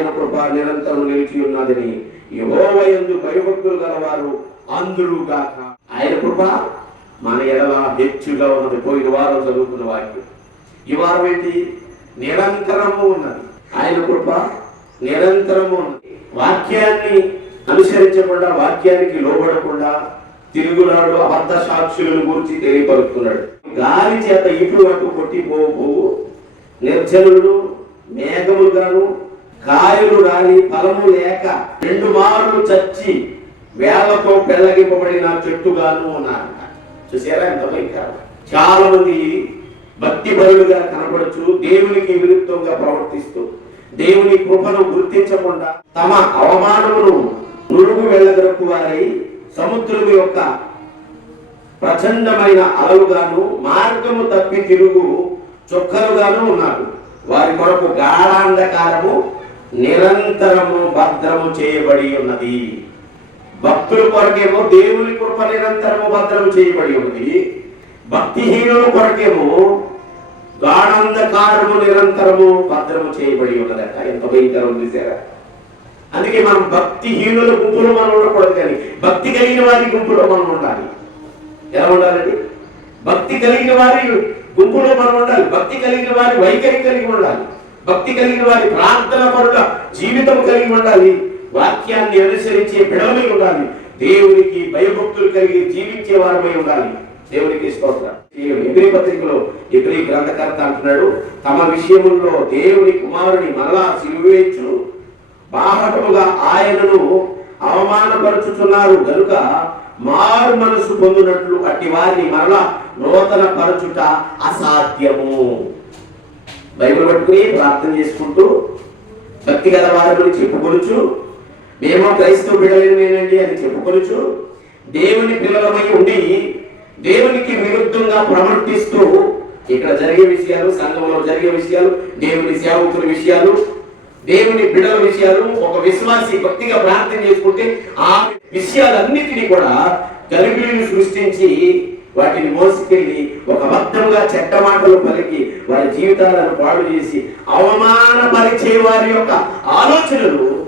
ఆయన కృప నిరంతరం నిలిచి ఉన్నదని యోవయందు భయభక్తులు గలవారు కాక ఆయన కృప మన ఎడల హెచ్చుగా ఉన్నది. పోయిన వారం చదువుకున్న వాక్యం. ఈ వారం ఏంటి? నిరంతరము ఉన్నది. ఆయన కృప నిరంతరము ఉన్నది. వాక్యాన్ని అనుసరించకుండా వాక్యానికి లోబడకుండా తిరుగులాడు అబద్ధ సాక్షులను గురించి తెలియపరుస్తున్నాడు. గాలి చేత ఇప్పుడు అటు కొట్టిపోవు. నిర్జనులు మేఘములు గాను కాయలు రాలి ఫలము లేక రెండు మార్లు చచ్చి వేలతో పెళ్ళగింపబడిన చెట్టుగాను అన్నారు చూసారా ఎంత భయంకరం చాలా మంది భక్తి బరులుగా కనపడచ్చు దేవునికి విరుద్ధంగా ప్రవర్తిస్తూ దేవుని కృపను గుర్తించకుండా తమ అవమానమును నురుగు వెళ్ళగరకు వారై సముద్రం యొక్క ప్రచండమైన అలలుగాను మార్గము తప్పి తిరుగు చొక్కలుగాను ఉన్నారు. వారి కొరకు గాఢాంధకారము నిరంతరము భద్రము చేయబడి ఉన్నది. భక్తుల కొరకేమో దేవుని కృప నిరంతరము భద్రము చేయబడి ఉన్నది. భక్తిహీనుల కొరకేమో గాఢాంధకారము నిరంతరము భద్రము చేయబడి ఉన్నదట. ఎంత భయంకరం చూసారా? అందుకే మనం భక్తిహీనుల గుంపులో మనం ఉండకూడదు కానీ భక్తి కలిగిన వారి గుంపులో మనం ఉండాలి. ఎలా ఉండాలండి? భక్తి కలిగిన వారి గుంపులో మనం ఉండాలి. భక్తి కలిగిన వారి వైఖరి కలిగి ఉండాలి. భక్తి కలిగిన వారి ప్రార్థన పరుల జీవితం కలిగి ఉండాలి. వాక్యాన్ని అనుసరించే బిడవమై ఉండాలి. దేవునికి భయభక్తులు కలిగి జీవించే వారమై ఉండాలి. దేవునికి స్తోత్రం. ఎగ్రి పత్రికలో ఎగ్రి గ్రంథకర్త అంటున్నాడు తమ విషయముల్లో దేవుని కుమారుని మరలా సిలువేచ్చు బాహటముగా ఆయనను అవమానపరుచుతున్నారు గనుక మారు మనసు పొందినట్లు అట్టి వారిని మరలా నూతన పరచుట అసాధ్యము. బైబిల్ పట్టుకుని ప్రార్థన చేసుకుంటూ భక్తి గల చెప్పుకొనుచు మేము క్రైస్తవ బిడలేమేనండి అని చెప్పుకొనుచు దేవుని పిల్లలమై ఉండి దేవునికి విరుద్ధంగా ప్రవర్తిస్తూ ఇక్కడ జరిగే విషయాలు సంఘంలో జరిగే విషయాలు దేవుని సేవకుల విషయాలు దేవుని బిడల విషయాలు ఒక విశ్వాసి భక్తిగా ప్రార్థన చేసుకుంటే ఆ విషయాలన్నిటినీ కూడా గలిబిలిని సృష్టించి వాటిని మోసుకెళ్ళి ఒక అబద్ధంగా చెట్ట మాటలు పలికి వారి జీవితాలను పాడు చేసి అవమానపరిచే వారి యొక్క ఆలోచనలు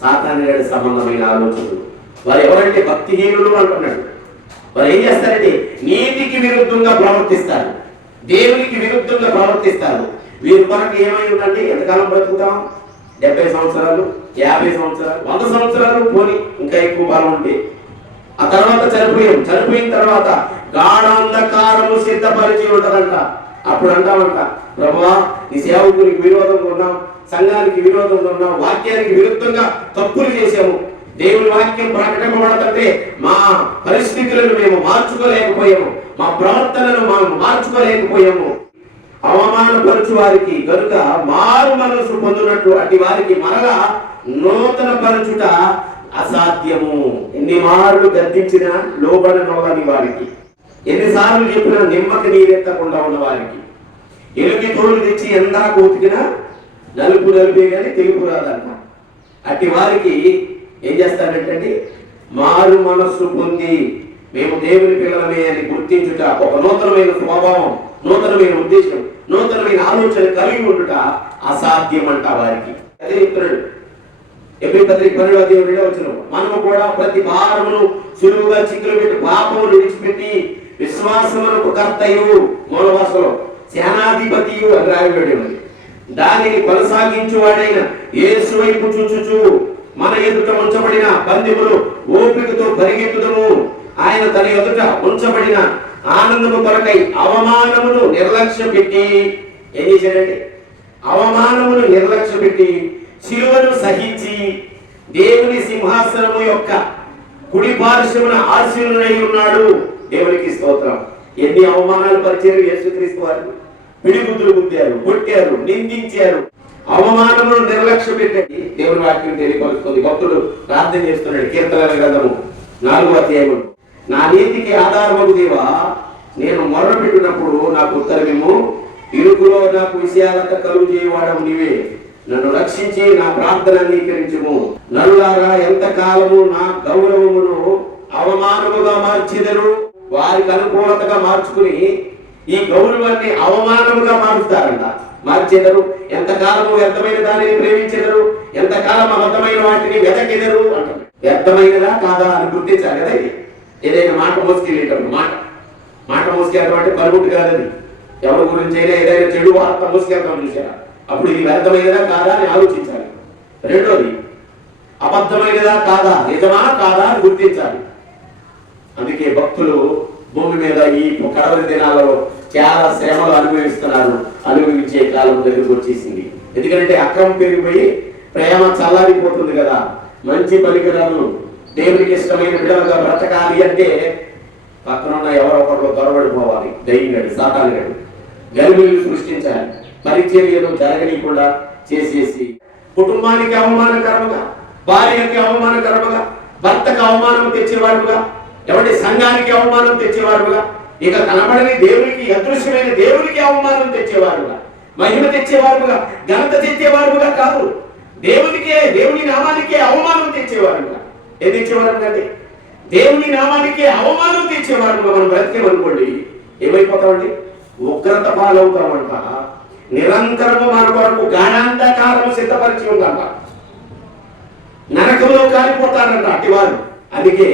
సాతాని సంబంధమైన ఆలోచనలు. వారు ఎవరంటే భక్తిహీనులు అంటున్నాడు. వారు ఏం చేస్తారంటే నీతికి విరుద్ధంగా ప్రవర్తిస్తారు. దేవునికి విరుద్ధంగా ప్రవర్తిస్తారు. వీరి కొరకు ఏమై ఉండండి ఎంతకాలం బ్రతుకుతాం? డెబ్బై సంవత్సరాలు యాభై సంవత్సరాలు వంద సంవత్సరాలు పోని ఇంకా ఎక్కువ బలం ఉంటే ఆ తర్వాత చనిపోయాం. చనిపోయిన తర్వాత గాఢాంధకారము సిద్ధపరిచి ఉంటదంట. అప్పుడు అంటామంట ప్రభువా నీ సేవకునికి విరోధంగా ఉన్నాం సంఘానికి విరోధంగా ఉన్నాం వాక్యానికి విరుద్ధంగా తప్పులు చేశాము. దేవుని వాక్యం ప్రకటింపబడతంటే మా పరిస్థితులను మేము మార్చుకోలేకపోయాము. మా ప్రవర్తనను మనం మార్చుకోలేకపోయాము. అవమానపరచు వారికి గనుక మారు మనసు పొందినట్లు అటు వారికి మరలా నూతన పరచుట అసాధ్యము. ఎన్ని మార్లు గద్దించిన లోబడనవని వారికి. ఎన్నిసార్లు చెప్పిన నిమ్మకి నీరెత్తకుండా ఉన్న వారికి. ఎలుకి తోడు తెచ్చి ఎందా కోతికినా నలుపు నలిపే కానీ తెలుపు రాదన్న. అట్టి వారికి ఏం చేస్తారంటే మారు మనస్సు పొంది మేము దేవుని పిల్లలమే అని గుర్తించుట ఒక నూతనమైన స్వభావం నూతనమైన ఉద్దేశం నూతనమైన ఆలోచన కలిగి ఉండుట అసాధ్యం అంట వారికి. అదే చెప్తున్నాడు. ఎబ్రి పత్రిక పన్నెండు అధ్యాయం రెండవ వచ్చిన మనము కూడా ప్రతి భారమును సులువుగా చిక్కులు పెట్టి పాపము విడిచిపెట్టి విశ్వాసమునకు కర్తయు. మూల భాషలో సేనాధిపతియు అని రాయబడి ఉంది దానిని కొనసాగించువాడైన యేసు వైపు చూచుచు మన ఎదుట ఉంచబడిన పందిములు ఓపికతో పరిగెత్తుదము. ఆయన తన ఎదుట ఉంచబడిన ఆనందము కొరకై అవమానమును నిర్లక్ష్య పెట్టి ఏం చేశాడంటే అవమానమును నిర్లక్ష్య పెట్టి శిలువను సహించి దేవుని సింహాసనము యొక్క కుడి పార్శ్వమున ఆశీనుడై ఉన్నాడు. దేవునికి స్తోత్రం. ఎన్ని అవమానాలు పరిచారు యేసుక్రీస్తు వారు. పిడిగుద్దులు గుద్దారు కొట్టారు నిందించారు. అవమానమును నిర్లక్ష్యం పెట్టండి. దేవుని వాక్యం తెలియపరుస్తుంది. భక్తుడు ప్రార్థన చేస్తున్నాడు. కీర్తన గ్రంథము నాలుగో అధ్యాయము. నా నీతికి ఆధారమగు దేవా నేను మొర్ర పెట్టినప్పుడు నాకు ఉత్తరమేమో ఇరుకులో నాకు విషయాలంతా కలుగు చేయవాడము నీవే. నన్ను రక్షించి నా ప్రార్థన అంగీకరించము. నరులారా ఎంత కాలము నా గౌరవమును అవమానముగా మార్చిదరు వారికి అనుకూలతగా మార్చుకుని ఈ గౌరవాన్ని అవమానముగా మారుస్తారంట. మార్చెదరు ఎంతకాలము వ్యర్థమైన దానిని ప్రేమించెదరు సకాలం అబద్ధమైన వాటిని వెతకెదరు అంటారు. వ్యర్థమైనదా కాదా అని గుర్తించాలి కదా ఇది. ఏదైనా మాట మోసుకెళ్ళేటప్పుడు మాట. మాట మోసుకెళ్ళడం అంటే పరుగుట్టు కాదని ఎవరి గురించి అయినా ఏదైనా చెడు వార్త మోసుకెళ్తాం చూసారా? అప్పుడు ఇది వ్యర్థమైనదా కాదా అని ఆలోచించాలి. రెండోది అబద్ధమైనదా కాదా? నిజమా కాదా అని గుర్తించాలి. అందుకే భక్తులు భూమి మీద ఈ కడవరి దినాలలో చాలా శ్రమలు అనుభవిస్తున్నారు. అనుభవించే కాలం దగ్గరకు వచ్చేసింది. ఎందుకంటే అక్రమం పెరిగిపోయి ప్రేమ చల్లారిపోతుంది కదా. మంచి పరికరాలు దేవునికి ఇష్టమైన విధంగా బ్రతకాలి అంటే పక్కనున్న ఎవరో ఒకరు దొరబడిపోవాలి. దయ్యంగాడు సాతానుగాడు గరిబీలు సృష్టించాలి. పరిచర్యలు జరగనీయకుండా చేసేసి కుటుంబానికి అవమానకరముగా భార్యకి అవమానకరముగా భర్తకు అవమానం తెచ్చేవారుగా ఎవరి సంఘానికి అవమానం తెచ్చేవారుగా ఇక కనబడని దేవునికి అదృశ్యమైన దేవునికి అవమానం తెచ్చేవారుగా మహిమ తెచ్చేవారుగా ఘనత తెచ్చేవారుగా కాదు దేవునికే దేవుని నామానికే అవమానం తెచ్చేవారుగా. ఏది తెచ్చేవారు అంటే దేవుని నామానికే అవమానం తెచ్చేవారుగా మనం బ్రతికేమనుకోండి ఏమైపోతామండి? ఉగ్రత పాలవుతామంట. నిరంతరము మన కొరకు గాఢాంధకారము సిద్ధపరిచి ఉందంట నరకంలో కాలిపోతారంట అటివారు అందుకే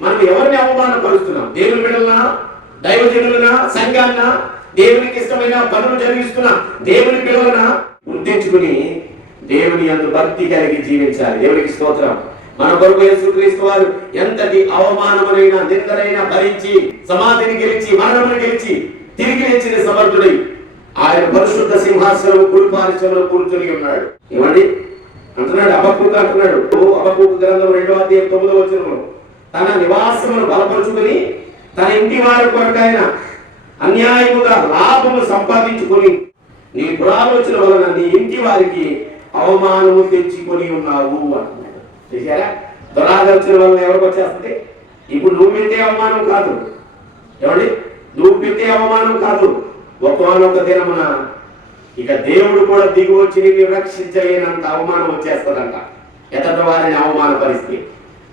మనం ఎవరిని అవమానపరుస్తున్నాం? దేవుని బిడ్డలనా దైవజనులనా? సంఘాన్న? దేవునికి ఇష్టమైన పనులు జరిగిస్తున్న? దేవుని పిల్లలన గుర్తించుకుని దేవుని అందు భక్తి కలిగి జీవించాలి. దేవునికి స్తోత్రం. మన కొరకు యేసుక్రీస్తు వారు ఎంతటి అవమానములైన నిందనైన భరించి సమాధిని గెలిచి మరణమును గెలిచి తిరిగి లేచిన సమర్థుడై ఆయన పరిశుద్ధ సింహాసనం కుడిపారిశ్రమలో కూర్చొని ఉన్నాడు. ఏమండి? అంటున్నాడు అబక్కుక అంటున్నాడు. అబక్కుక గ్రంథం రెండవ అధ్యాయం తొమ్మిదవ వచ్చిన తన నివాసమును బలపరుచుకుని తన ఇంటి వారి కొరకైన అన్యాయముగా లాభము సంపాదించుకొని నీ దురాలోచన వలన నీ ఇంటి వారికి అవమానము తెచ్చుకొని ఉన్నావు అంటున్నాడు. చూసారా దురాలోచన వలన ఎవరికి వచ్చేస్తుంది? ఇప్పుడు నువ్వు పెట్టే అవమానం కాదు. ఏమండి? నువ్వు పెట్టే అవమానం కాదు. ఒకనొక దినమున ఇక దేవుడు కూడా దిగి వచ్చి నీకు రక్షించలేనంత అవమానం వచ్చేస్తుందంట. ఎతటి వారిని అవమానపరిస్తే?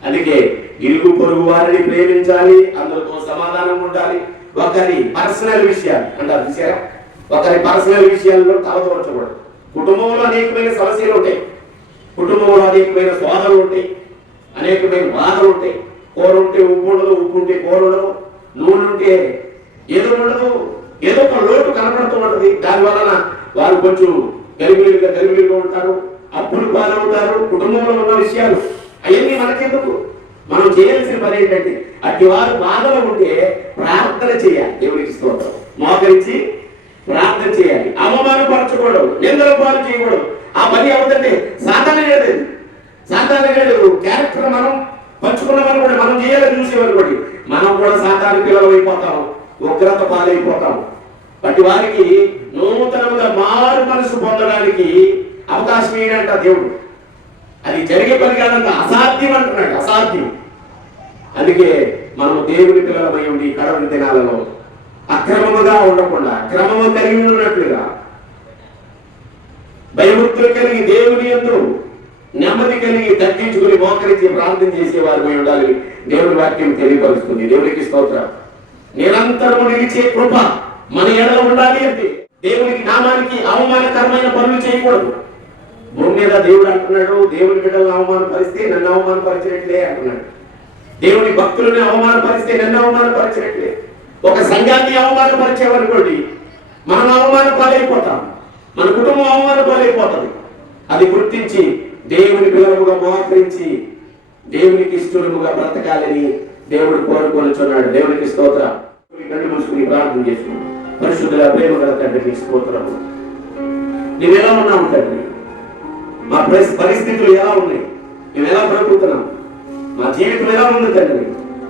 అందుకే ఇరుగు పొరుగు వారిని ప్రేమించాలి అందరితో సమాధానం ఉండాలి. ఒకరి పర్సనల్ విషయాలు అంటారు చూసారా? ఒకరి పర్సనల్ విషయాల్లో తలదూర్చకూడదు కుటుంబంలో అనేకమైన సమస్యలు ఉంటాయి. కుటుంబంలో అనేకమైన శోధనలు ఉంటాయి. అనేకమైన బాధలు ఉంటాయి. కూర ఉంటే ఉప్పు ఉండదు ఉప్పు ఉంటే కూర ఉండదు నూనె ఉంటే ఏదో ఉండదు. ఏదో ఒక లోటు కనపడుతూ ఉంటది. దాని వలన వారు కొంచెం గరిబీలుగా గరిబీలుగా ఉంటారు అప్పులు పాలవుతారు కుటుంబంలో ఉన్న విషయాలు అవన్నీ మనకెందుకు? మనం చేయాల్సిన పని ఏంటంటే అట్టి వారు బాధలో ఉంటే ప్రార్థన చేయాలి దేవుడికి స్తోత్రం. మోకరించి ప్రార్థన చేయాలి. అవమానపరచకూడదు నిందల పాలు చేయకూడదు. ఆ పని అవుతుంటే సాధారణ లేదు సాధారణ క్యారెక్టర్ మనం పంచుకున్నామని కూడా మనం చేయాలని చూసేవారు మనం కూడా సాధారణ పిల్లలు అయిపోతాము ఉగ్రత పాలైపోతాం అటు వారికి నూతనముగా మారు మనసు పొందడానికి అవకాశం ఏంటంట దేవుడు. అది జరిగే పని కాదంట అసాధ్యం అంటున్నాడు అసాధ్యం. అందుకే మనం దేవుని పిల్లలమై ఉండి కడవని దినాలలో అక్రమముగా ఉండకుండా క్రమము కలిగి ఉన్నట్లుగా భయభక్తులు కలిగి దేవుని ఎందు నెమ్మది కలిగి తగ్గించుకుని మోకరించి ప్రార్థన చేసే వారు ఉండాలి దేవుడి వాక్యం తెలియపరుస్తుంది. దేవుడికి స్తోత్రం. నిరంతరము నిలిచే కృప మన ఎడలో ఉండాలి అంటే దేవునికి నామానికి అవమానకరమైన పనులు చేయకూడదు. భూమి మీద దేవుడు అంటున్నాడు దేవుని బిడ్డలను అవమానపరిస్తే నన్ను అవమానపరిచినట్లే అంటున్నాడు. దేవుని భక్తులను అవమానపరిస్తే నన్ను అవమానపరిచినట్లే. ఒక సంఘాన్ని అవమానపరిచేవనుకోండి మనం అవమాన పాలైపోతాం మన కుటుంబం అవమాన పాలైపోతుంది అది గుర్తించి దేవుని పిల్లలుగా మోకరించి దేవునికి ఇష్టముగా బ్రతకాలని దేవుడు కోరుకొనిచున్నాడు దేవునికి స్తోత్ర. కళ్ళు మూసుకుని ప్రార్థన చేసుకుని పరిశుద్ధుల ప్రేమ గల తండ్రి స్తోత్రము. మేము ఎలా ఉన్నాము తండ్రి? మా పరిస్థితులు ఎలా ఉన్నాయి? మేము ఎలా బ్రతుకుతున్నాం? మా జీవితం ఎలా ఉంది తండ్రి?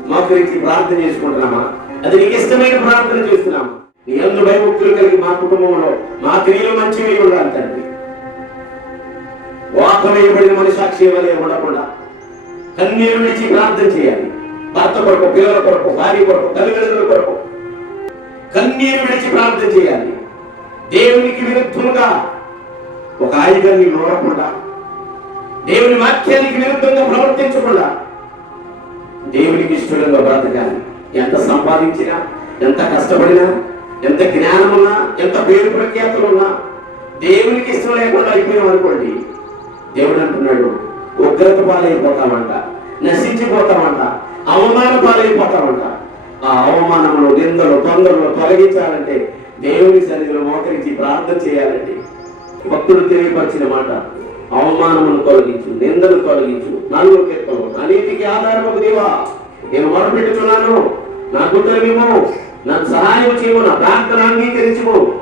మా గురించి ప్రార్థన చేసుకుంటున్నామా? అది నీకు ఇష్టమైన ప్రార్థన చేస్తున్నామా? నీ అందు భయభక్తులు కలిగి మా కుటుంబంలో మా క్రియలు మంచివి ఉండాలి తండ్రి. వాక్వేయబడిన మన సాక్షి వలె ఉండకుండా కన్నీరు నుంచి ప్రార్థన చేయాలి. భర్త కొరకు పిల్లల కొరకు భార్య కొరకు తల్లిదండ్రుల కొరకు కన్నీరు విడిచి ప్రార్థన చేయాలి. దేవునికి విరుద్ధంగా ఒక ఆయుధాన్ని నోడకుండా దేవుని వాక్యానికి విరుద్ధంగా ప్రవర్తించకుండా దేవునికి ఇష్టంగా బ్రతకాలి. ఎంత సంపాదించినా ఎంత కష్టపడినా ఎంత జ్ఞానమున్నా ఎంత పేరు ప్రఖ్యాతులు ఉన్నా దేవునికి ఇష్టం లేకుండా అయిపోయాం అనుకోండి. దేవుడు అంటున్నాడు ఉగ్రత పాలైపోతామంట నశించిపోతామంట అవమాన పాలైపోతామంట ఆ అవమానంలో నిందలు తొందరలో తొలగించాలంటే దేవుని సన్నిధిలో మోకరించి ప్రార్థన చేయాలండి. భక్తుడు తెలియపరిచిన మాట అవమానమును తొలగించు నిందలు తొలగించు నాలుగో కీర్తనలు అన్నిటికీ ఆధారము దేవా. నేను మొరపెట్టుకున్నాను నా గుడ్డలేమో నాకు సహాయం చేయము నా ప్రార్థన అంగీకరించము.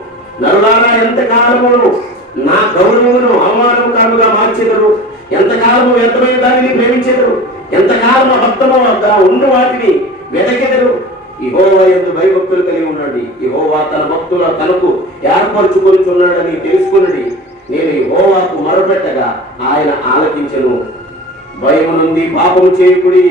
నరులారా ఎంత కాలమును నా గౌరవమును అవమానం ఎంతకాలము వ్యర్థమైన దానిని ప్రేమించెదరు? ఎంతకాలము అబద్ధము ఉన్న వాటిని వెతకెదరు ఇహోవా ఎందు భయభక్తులు కలిగి ఉన్నాడు ఇహోవా తన భక్తుల తనకు ఏర్పరచుకొనిచున్నాడని తెలుసుకున్నది నేను ఇహోవాకు మొరపెట్టగా ఆయన ఆలకించను. భయము నుండి పాపము చేయకుడి